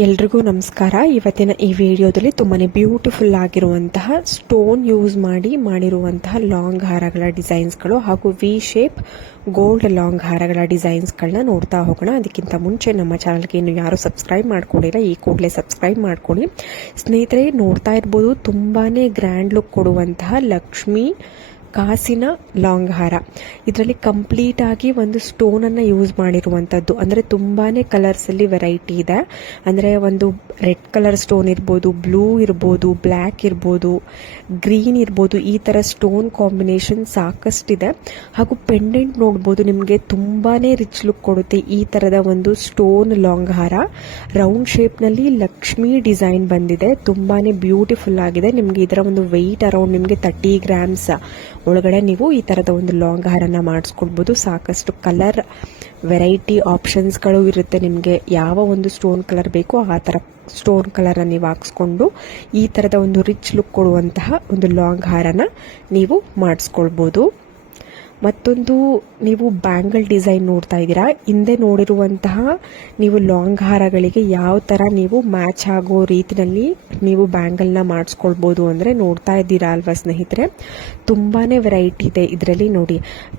ಎಲ್ರಿಗೂ ನಮಸ್ಕಾರ. ಇವತ್ತಿನ ಈ ವಿಡಿಯೋದಲ್ಲಿ ತುಂಬಾನೇ ಬ್ಯೂಟಿಫುಲ್ ಆಗಿರುವಂತಹ ಸ್ಟೋನ್ ಯೂಸ್ ಮಾಡಿರುವಂತಹ ಲಾಂಗ್ ಹಾರಗಳ ಡಿಸೈನ್ಸ್ಗಳು ಹಾಗೂ ವಿ ಶೇಪ್ ಗೋಲ್ಡ್ ಲಾಂಗ್ ಹಾರಗಳ ಡಿಸೈನ್ಸ್ಗಳನ್ನ ನೋಡ್ತಾ ಹೋಗೋಣ. ಅದಕ್ಕಿಂತ ಮುಂಚೆ ನಮ್ಮ ಚಾನಲ್ಗೆ ಇನ್ನು ಯಾರು ಸಬ್ಸ್ಕ್ರೈಬ್ ಮಾಡ್ಕೊಂಡಿಲ್ಲ ಈ ಕೂಡಲೇ ಸಬ್ಸ್ಕ್ರೈಬ್ ಮಾಡ್ಕೊಳ್ಳಿ. ಸ್ನೇಹಿತರೆ, ನೋಡ್ತಾ ಇರ್ಬೋದು ತುಂಬಾನೇ ಗ್ರ್ಯಾಂಡ್ ಲುಕ್ ಕೊಡುವಂತಹ ಲಕ್ಷ್ಮಿ ಕಾಸಿನ ಲಾಂಗ್ ಹಾರ. ಇದರಲ್ಲಿ ಕಂಪ್ಲೀಟ್ ಆಗಿ ಒಂದು ಸ್ಟೋನ್ ಅನ್ನ ಯೂಸ್ ಮಾಡಿರುವಂತದ್ದು. ಅಂದ್ರೆ ತುಂಬಾನೇ ಕಲರ್ಸ್ ಅಲ್ಲಿ ವೆರೈಟಿ ಇದೆ. ಅಂದ್ರೆ ಒಂದು ರೆಡ್ ಕಲರ್ ಸ್ಟೋನ್ ಇರ್ಬೋದು, ಬ್ಲೂ ಇರ್ಬೋದು, ಬ್ಲ್ಯಾಕ್ ಇರ್ಬೋದು, ಗ್ರೀನ್ ಇರ್ಬೋದು. ಈ ತರ ಸ್ಟೋನ್ ಕಾಂಬಿನೇಷನ್ ಸಾಕಷ್ಟಿದೆ. ಹಾಗೂ ಪೆಂಡೆಂಟ್ ನೋಡ್ಬೋದು, ನಿಮಗೆ ತುಂಬಾನೇ ರಿಚ್ ಲುಕ್ ಕೊಡುತ್ತೆ. ಈ ತರದ ಒಂದು ಸ್ಟೋನ್ ಲಾಂಗ್ ಹಾರ ರೌಂಡ್ ಶೇಪ್ ನಲ್ಲಿ ಲಕ್ಷ್ಮಿ ಡಿಸೈನ್ ಬಂದಿದೆ. ತುಂಬಾನೇ ಬ್ಯೂಟಿಫುಲ್ ಆಗಿದೆ. ನಿಮ್ಗೆ ಇದರ ಒಂದು ವೆಯ್ಟ್ ಅರೌಂಡ್ ನಿಮಗೆ 30 ಗ್ರಾಮ್ಸ್ ಒಳಗಡೆ ನೀವು ಈ ತರದ ಒಂದು ಲಾಂಗ್ ಹಾರನ್ನ ಮಾಡಿಸ್ಕೊಳ್ಬಹುದು. ಸಾಕಷ್ಟು ಕಲರ್ ವೆರೈಟಿ ಆಪ್ಷನ್ಸ್ಗಳು ಇರುತ್ತೆ. ನಿಮಗೆ ಯಾವ ಒಂದು ಸ್ಟೋನ್ ಕಲರ್ ಬೇಕೋ ಆ ತರ ಸ್ಟೋನ್ ಕಲರ್ ನೀವು ಹಾಕ್ಸ್ಕೊಂಡು ಈ ತರದ ಒಂದು ರಿಚ್ ಲುಕ್ ಕೊಡುವಂತಹ ಒಂದು ಲಾಂಗ್ ಹಾರನ ನೀವು ಮಾಡಿಸ್ಕೊಳ್ಬಹುದು. ಮತ್ತೊಂದು, ನೀವು ಬ್ಯಾಂಗಲ್ ಡಿಸೈನ್ ನೋಡ್ತಾ ಇದ್ದೀರಾ. ಹಿಂದೆ ನೋಡಿರುವಂತಹ ನೀವು ಲಾಂಗ್ ಹಾರಗಳಿಗೆ ಯಾವ ತರ ನೀವು ಮ್ಯಾಚ್ ಆಗೋ ರೀತಿಯಲ್ಲಿ ನೀವು ಬ್ಯಾಂಗಲ್ನ ಮಾಡಿಸ್ಕೊಳ್ಬಹುದು ಅಂದ್ರೆ ನೋಡ್ತಾ ಇದ್ದೀರಾ ಅಲ್ವಾ ಸ್ನೇಹಿತರೆ. ತುಂಬಾನೇ ವೆರೈಟಿ ಇದೆ ಇದರಲ್ಲಿ. ನೋಡಿ,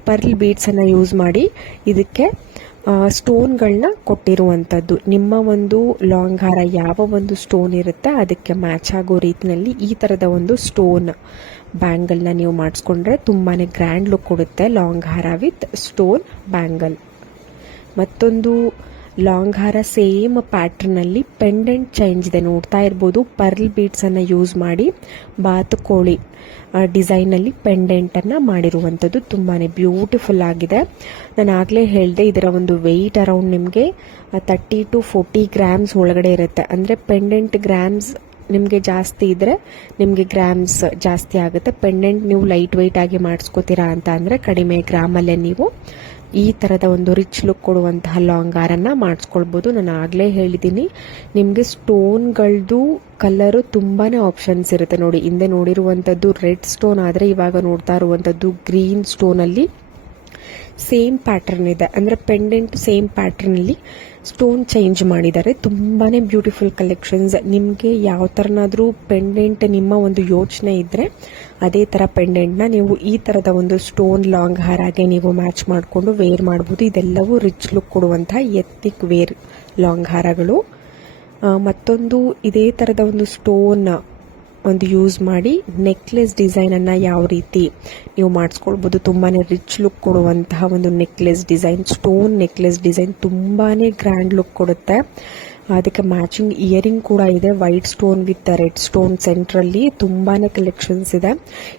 ಪರ್ಲ್ ಬೀಡ್ಸ್ ಅನ್ನ ಯೂಸ್ ಮಾಡಿ ಇದಕ್ಕೆ ಸ್ಟೋನ್ಗಳನ್ನ ಕೊಟ್ಟಿರುವಂತದ್ದು. ನಿಮ್ಮ ಒಂದು ಲಾಂಗ್ ಹಾರ ಯಾವ ಒಂದು ಸ್ಟೋನ್ ಇರುತ್ತೆ ಅದಕ್ಕೆ ಮ್ಯಾಚ್ ಆಗೋ ರೀತಿಯಲ್ಲಿ ಈ ತರದ ಒಂದು ಸ್ಟೋನ್ ಬ್ಯಾಂಗಲ್ನ ನೀವು ಮಾಡಿಸ್ಕೊಂಡ್ರೆ ತುಂಬಾನೇ ಗ್ರ್ಯಾಂಡ್ ಲುಕ್ ಕೊಡುತ್ತೆ. ಲಾಂಗ್ ಹಾರ ವಿತ್ ಸ್ಟೋನ್ ಬ್ಯಾಂಗಲ್. ಮತ್ತೊಂದು ಲಾಂಗ್ ಹಾರ ಸೇಮ್ ಪ್ಯಾಟರ್ನ್ ಅಲ್ಲಿ ಪೆಂಡೆಂಟ್ ಚೇಂಜ್ ಇದೆ. ನೋಡ್ತಾ ಇರ್ಬೋದು, ಪರ್ಲ್ ಬೀಡ್ಸ್ ಅನ್ನ ಯೂಸ್ ಮಾಡಿ ಬಾತುಕೋಳಿ ಡಿಸೈನ್ ಅಲ್ಲಿ ಪೆಂಡೆಂಟ್ ಅನ್ನ ಮಾಡಿರುವಂತದ್ದು. ತುಂಬಾನೇ ಬ್ಯೂಟಿಫುಲ್ ಆಗಿದೆ. ನಾನು ಆಗ್ಲೇ ಹೇಳಿದೆ, ಇದರ ಒಂದು ವೆಯ್ಟ್ ಅರೌಂಡ್ ನಿಮಗೆ 30 to 40 ಗ್ರಾಮ್ಸ್ ಒಳಗಡೆ ಇರುತ್ತೆ. ಅಂದ್ರೆ ಪೆಂಡೆಂಟ್ ಗ್ರಾಮ್ಸ್ ನಿಮಗೆ ಜಾಸ್ತಿ ಇದ್ರೆ ನಿಮಗೆ ಗ್ರಾಮ್ಸ್ ಜಾಸ್ತಿ ಆಗುತ್ತೆ. ಪೆಂಡೆಂಟ್ ನೀವು ಲೈಟ್ ವೆಯ್ಟ್ ಆಗಿ ಮಾಡಿಸ್ಕೋತೀರಾ ಅಂತ ಅಂದ್ರೆ ಕಡಿಮೆ ಗ್ರಾಮಲ್ಲೇ ನೀವು ಈ ತರದ ಒಂದು ರಿಚ್ ಲುಕ್ ಕೊಡುವಂತಹ ಲಾಂಗ್ ಹಾರನ್ನ ಮಾಡಿಸ್ಕೊಳ್ಬಹುದು. ನಾನು ಆಗ್ಲೇ ಹೇಳಿದ್ದೀನಿ, ನಿಮ್ಗೆ ಸ್ಟೋನ್ಗಳದ್ದು ಕಲರ್ ತುಂಬಾನೇ ಆಪ್ಷನ್ಸ್ ಇರುತ್ತೆ. ನೋಡಿ, ಹಿಂದೆ ನೋಡಿರುವಂತದ್ದು ರೆಡ್ ಸ್ಟೋನ್ ಆದ್ರೆ ಇವಾಗ ನೋಡ್ತಾ ಇರುವಂತದ್ದು ಗ್ರೀನ್ ಸ್ಟೋನ್ ಅಲ್ಲಿ ಸೇಮ್ ಪ್ಯಾಟರ್ನ್ ಇದೆ. ಅಂದ್ರೆ ಪೆಂಡೆಂಟ್ ಸೇಮ್ ಪ್ಯಾಟರ್ನ್ ಅಲ್ಲಿ ಸ್ಟೋನ್ ಚೇಂಜ್ ಮಾಡಿದ್ದಾರೆ. ತುಂಬಾನೇ ಬ್ಯೂಟಿಫುಲ್ ಕಲೆಕ್ಷನ್ಸ್. ನಿಮ್ಗೆ ಯಾವ ತರನಾದ್ರೂ ಪೆಂಡೆಂಟ್ ನಿಮ್ಮ ಒಂದು ಯೋಚನೆ ಇದ್ರೆ ಅದೇ ತರ ಪೆಂಡೆಂಟ್ ನ ನೀವು ಈ ತರದ ಒಂದು ಸ್ಟೋನ್ ಲಾಂಗ್ ಹಾರಾಗೆ ನೀವು ಮ್ಯಾಚ್ ಮಾಡಿಕೊಂಡು ವೇರ್ ಮಾಡಬಹುದು. ಇದೆಲ್ಲವೂ ರಿಚ್ ಲುಕ್ ಕೊಡುವಂತಹ ಎಥ್ನಿಕ್ ವೇರ್ ಲಾಂಗ್ ಹಾರಗಳು. ಮತ್ತೊಂದು, ಇದೇ ತರದ ಒಂದು ಸ್ಟೋನ್ ಒಂದು ಯೂಸ್ ಮಾಡಿ ನೆಕ್ಲೆಸ್ ಡಿಸೈನ್ ಅನ್ನ ಯಾವ ರೀತಿ ನೀವು ಮಾಡಿಸ್ಕೊಳ್ಬಹುದು. ತುಂಬಾನೇ ರಿಚ್ ಲುಕ್ ಕೊಡುವಂತಹ ಒಂದು necklace design, stone necklace design ತುಂಬಾನೇ ಗ್ರ್ಯಾಂಡ್ ಲುಕ್ ಕೊಡುತ್ತೆ. ಅದಕ್ಕೆ ಮ್ಯಾಚಿಂಗ್ ಇಯರಿಂಗ್ ಕೂಡ ಇದೆ. White stone with red stone ಸೆಂಟ್ರಲ್ಲಿ ತುಂಬಾನೇ ಕಲೆಕ್ಷನ್ಸ್ ಇದೆ.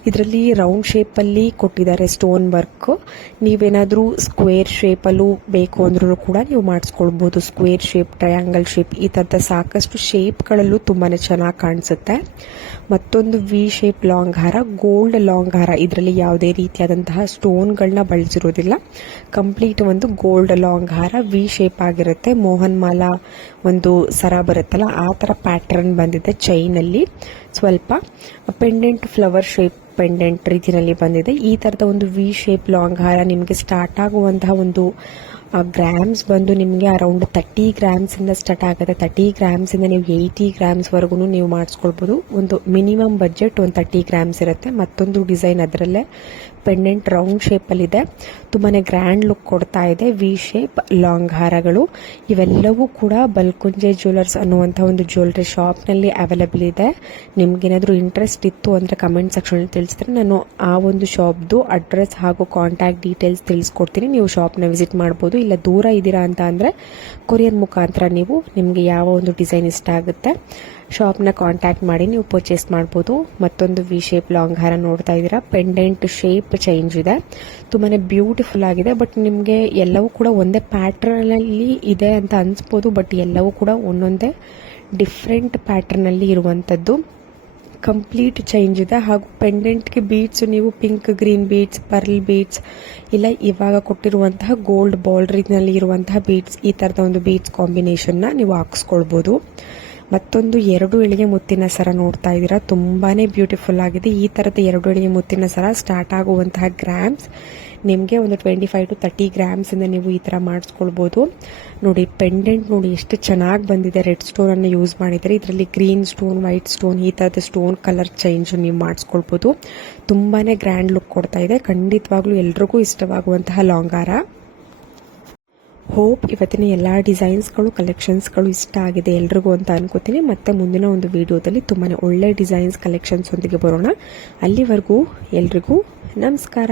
ಇದರಲ್ಲಿ ರೌಂಡ್ ಶೇಪ್ ಅಲ್ಲಿ ಕೊಟ್ಟಿದ್ದಾರೆ ಸ್ಟೋನ್ ವರ್ಕ್. ನೀವೇನಾದ್ರೂ ಸ್ಕ್ವೇರ್ ಶೇಪ್ ಅಲ್ಲೂ ಬೇಕು ಅಂದ್ರೂ ಕೂಡ ನೀವು ಮಾಡಿಸ್ಕೊಳ್ಬಹುದು. ಸ್ಕ್ವೇರ್ ಶೇಪ್, ಟ್ರಯಾಂಗಲ್ ಶೇಪ್, ಈ ತರದ ಸಾಕಷ್ಟು ಶೇಪ್ ಗಳಲ್ಲೂ ತುಂಬಾನೇ ಚೆನ್ನಾಗಿ ಕಾಣಿಸುತ್ತೆ. ಮತ್ತೊಂದು ವಿ ಶೇಪ್ ಲಾಂಗ್ ಹಾರ, ಗೋಲ್ಡ್ ಲಾಂಗ್ ಹಾರ. ಇದರಲ್ಲಿ ಯಾವುದೇ ರೀತಿಯಾದಂತಹ ಸ್ಟೋನ್ಗಳನ್ನ ಬಳಸಿರೋದಿಲ್ಲ. ಕಂಪ್ಲೀಟ್ ಒಂದು ಗೋಲ್ಡ್ ಲಾಂಗ್ ಹಾರ ವಿ ಶೇಪ್ ಆಗಿರುತ್ತೆ. ಮೋಹನ್ ಮಾಲಾ ಒಂದು ಸರ ಬರುತ್ತಲ್ಲ ಆ ತರ ಪ್ಯಾಟರ್ನ್ ಬಂದಿದೆ. ಚೈನ್ ಅಲ್ಲಿ ಸ್ವಲ್ಪ ಪೆಂಡೆಂಟ್ ಫ್ಲವರ್ ಶೇಪ್ ಪೆಂಡೆಂಟ್ ರೀತಿಯಲ್ಲಿ ಬಂದಿದೆ. ಈ ತರದ ಒಂದು ವಿ ಶೇಪ್ ಲಾಂಗ್ ಹಾರ ನಿಮಗೆ ಸ್ಟಾರ್ಟ್ ಆಗುವಂತಹ ಒಂದು ಗ್ರಾಮ್ಸ್ ಬಂದು ನಿಮಗೆ ಅರೌಂಡ್ 30 ಗ್ರಾಮ್ಸ್ ಇಂದ ಸ್ಟಾರ್ಟ್ ಆಗುತ್ತೆ. 30 ಗ್ರಾಮ್ಸ್ ಇಂದ ನೀವು 80 ಗ್ರಾಮ್ಸ್ ವರೆಗೂ ನೀವು ಮಾಡಿಸ್ಕೊಳ್ಬಹುದು. ಒಂದು ಮಿನಿಮಮ್ ಬಜೆಟ್ ಒಂದು 30 ಗ್ರಾಮ್ಸ್ ಇರುತ್ತೆ. ಮತ್ತೊಂದು ಡಿಸೈನ್ ಅದರಲ್ಲೇ ಪೆಂಡೆಂಟ್ ರೌಂಡ್ ಶೇಪ್ ಅಲ್ಲಿ ಇದೆ. ತುಂಬಾನೇ ಗ್ರ್ಯಾಂಡ್ ಲುಕ್ ಕೊಡ್ತಾ ಇದೆ. ವಿ ಶೇಪ್ ಲಾಂಗ್ ಹಾರಗಳು ಇವೆಲ್ಲವೂ ಕೂಡ ಬಲ್ಕುಂಜೆ ಜ್ಯುವೆಲರ್ಸ್ ಅನ್ನುವಂಥ ಒಂದು ಜ್ಯುವೆಲರಿ ಶಾಪ್ ನಲ್ಲಿ ಅವೈಲೇಬಲ್ ಇದೆ. ನಿಮ್ಗೇನಾದ್ರೂ ಇಂಟ್ರೆಸ್ಟ್ ಇತ್ತು ಅಂದ್ರೆ ಕಮೆಂಟ್ ಸೆಕ್ಷನ್ ಅಲ್ಲಿ ತಿಳಿಸಿದ್ರೆ ನಾನು ಆ ಒಂದು ಶಾಪ್ದು ಅಡ್ರೆಸ್ ಹಾಗೂ ಕಾಂಟ್ಯಾಕ್ಟ್ ಡೀಟೇಲ್ಸ್ ತಿಳಿಸ್ಕೊಡ್ತೀನಿ. ನೀವು ಶಾಪ್ನ ವಿಸಿಟ್ ಮಾಡಬಹುದು. ಇಲ್ಲ ದೂರ ಇದ್ದೀರಾ ಅಂತ ಅಂದ್ರೆ ಕೊರಿಯರ್ ಮುಖಾಂತರ ನೀವು ನಿಮ್ಗೆ ಯಾವ ಒಂದು ಡಿಸೈನ್ ಇಷ್ಟ ಆಗುತ್ತೆ ಶಾಪ್ನ ಕಾಂಟ್ಯಾಕ್ಟ್ ಮಾಡಿ ನೀವು ಪರ್ಚೇಸ್ ಮಾಡಬಹುದು. ಮತ್ತೊಂದು ವಿ ಶೇಪ್ ಲಾಂಗ್ ಹಾರ ನೋಡ್ತಾ ಇದ್ದೀರಾ. ಪೆಂಡೆಂಟ್ ಶೇಪ್ ಚೇಂಜ್ ಇದೆ. ತುಂಬಾನೇ ಬ್ಯೂಟಿಫುಲ್ ಆಗಿದೆ. ಬಟ್ ನಿಮಗೆ ಎಲ್ಲವೂ ಕೂಡ ಒಂದೇ ಪ್ಯಾಟರ್ನ್ ಅಲ್ಲಿ ಇದೆ ಅಂತ ಅನ್ಸ್ಬೋದು. ಬಟ್ ಎಲ್ಲವೂ ಕೂಡ ಒಂದೊಂದೇ ಡಿಫ್ರೆಂಟ್ ಪ್ಯಾಟರ್ನ್ ಅಲ್ಲಿ ಇರುವಂತದ್ದು. ಕಂಪ್ಲೀಟ್ ಚೇಂಜ್ ಇದೆ. ಹಾಗೂ ಪೆಂಡೆಂಟ್ಗೆ ಬೀಡ್ಸ್ ನೀವು pink, green beads, pearl beads, ಇಲ್ಲ ಇವಾಗ ಕೊಟ್ಟಿರುವಂತಹ ಗೋಲ್ಡ್ ಬಾಲ್ ರೀತಿಯಲ್ಲಿ ಇರುವಂತಹ ಬೀಡ್ಸ್, ಈ ತರದ ಒಂದು ಬೀಡ್ಸ್ ಕಾಂಬಿನೇಷನ್ ನ ನೀವು ಹಾಕಿಸ್ಕೊಳ್ಬಹುದು. ಮತ್ತೊಂದು 2 ಎಳೆಯ ಮುತ್ತಿನ ಸರ ನೋಡ್ತಾ ಇದ್ದೀರಾ. ತುಂಬಾನೇ ಬ್ಯೂಟಿಫುಲ್ ಆಗಿದೆ. ಈ ತರದ 2 ಎಳೆಯ ಮುತ್ತಿನ ಸರ ಸ್ಟಾರ್ಟ್ ಆಗುವಂತಹ ಗ್ರಾಮ್ಸ್ ನಿಮಗೆ ಒಂದು 25 to 30 ಗ್ರಾಮ್ಸಿಂದ ನೀವು ಈ ಥರ ಮಾಡಿಸ್ಕೊಳ್ಬೋದು. ನೋಡಿ ಪೆಂಡೆಂಟ್ ನೋಡಿ ಎಷ್ಟು ಚೆನ್ನಾಗಿ ಬಂದಿದೆ. ರೆಡ್ ಸ್ಟೋನನ್ನು ಯೂಸ್ ಮಾಡಿದ್ದಾರೆ. ಇದರಲ್ಲಿ ಗ್ರೀನ್ ಸ್ಟೋನ್, ವೈಟ್ ಸ್ಟೋನ್ ಈ ಥರದ ಸ್ಟೋನ್ ಕಲರ್ ಚೇಂಜ್ ನೀವು ಮಾಡಿಸ್ಕೊಳ್ಬೋದು. ತುಂಬಾ ಗ್ರ್ಯಾಂಡ್ ಲುಕ್ ಕೊಡ್ತಾ ಇದೆ. ಖಂಡಿತವಾಗ್ಲೂ ಎಲ್ರಿಗೂ ಇಷ್ಟವಾಗುವಂತಹ ಲಾಂಗ್ ಹಾರ. ಹೋಪ್ ಇವತ್ತಿನ ಎಲ್ಲ ಡಿಸೈನ್ಸ್ಗಳು ಕಲೆಕ್ಷನ್ಸ್ಗಳು ಇಷ್ಟ ಆಗಿದೆ ಎಲ್ರಿಗೂ ಅಂತ ಅನ್ಕೋತೀನಿ. ಮತ್ತೆ ಮುಂದಿನ ಒಂದು ವಿಡಿಯೋದಲ್ಲಿ ತುಂಬಾ ಒಳ್ಳೆ ಡಿಸೈನ್ಸ್ ಕಲೆಕ್ಷನ್ಸ್ ಒಂದಿಗೆ ಬರೋಣ. ಅಲ್ಲಿವರೆಗೂ ಎಲ್ರಿಗೂ ನಮಸ್ಕಾರ.